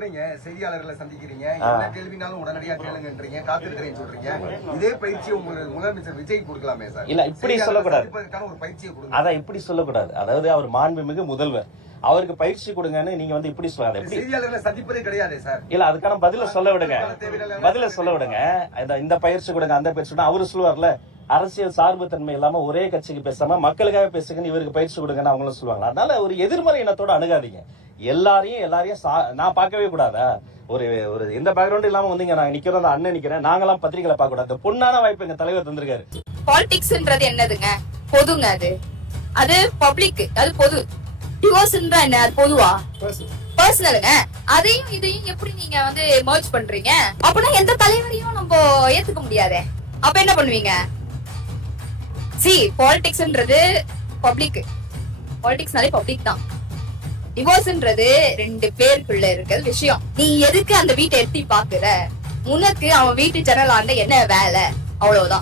சொல்றீங்க செய்தியாளர்களை சந்திக்கிறீங்க, என்ன கேள்வினாலும் உடனடியா கேளுங்கன்றீங்க, காத்திருக்கிறேன்னு சொல்றீங்க. இதே பயிற்சி உங்களுக்கு முதலமைச்சர் விஜய் கொடுக்கலாமே சார்? இல்ல இப்படி சொல்லக்கூடாது, ஒரு பயிற்சியை கொடுங்க. அதான் இப்படி சொல்லக்கூடாது. அதாவது அவர் மாண்புமிகு முதல்வர், அவருக்கு பயிற்சி கொடுங்கன்னு நீங்க வந்து இப்படி சொல்லாத. செய்தியாளர்களை சந்திப்பதே கிடையாது சார். இல்ல அதுக்கான பதில சொல்ல விடுங்க, பதில சொல்ல விடுங்க. இந்த பயிற்சி கொடுங்க அந்த பயிற்சி கொடுங்க. அவரு சொல்லுவார்ல, அரசியல் சார்பு தன்மை இல்லாம ஒரே கட்சிக்கு பேசாம மக்களுக்காக பேசுங்கன்னு இவருக்கு பயிற்சி கொடுங்கன்னு அவங்களும் சொல்லுவாங்க. அதனால ஒரு எதிர்மறை இனத்தோட அணுகாதீங்க. எல்லாரையும் நான் பார்க்கவே கூடாதா? ஒரு எந்த பேக்ரவுண்ட் இல்லாம வந்தீங்க, நான் நிக்கிறோம், அண்ணன் நிக்கிறேன், நாங்களாம் பத்திரிகையில பார்க்க கூடாது. பொண்ணான வாய்ப்பு எங்க தலைவர் தந்திருக்காரு. பாலிடிக்ஸ்ன்றது என்னதுங்க? பொதுங்க. அது பப்ளிக், அது பொது. டிவோர்ஸ்ன்றா என்ன? அது பொதுவா? பர்சனலுங்க. அதையும் இதையும் எப்படி நீங்க வந்து மர்ஜ் பண்றீங்க? அப்படின்னா எந்த தலைவரையும் நம்ம ஏத்துக்க முடியாதே. அப்ப என்ன பண்ணுவீங்க? பாலிடிக்ஸ்ன்றது பப்ளிக். பாலிடிக்ஸ்னாலே பப்ளிக் தான். டிவோர்ஸ்ன்றது 2 பேருக்குள்ள இருக்கிற விஷயம். நீ எதுக்கு அந்த வீட்டை எட்டி பாக்குற? உனக்கு அவன் வீட்டு ஜன்னல் ஆண்ட என்ன வேலை? அவ்வளவுதான்.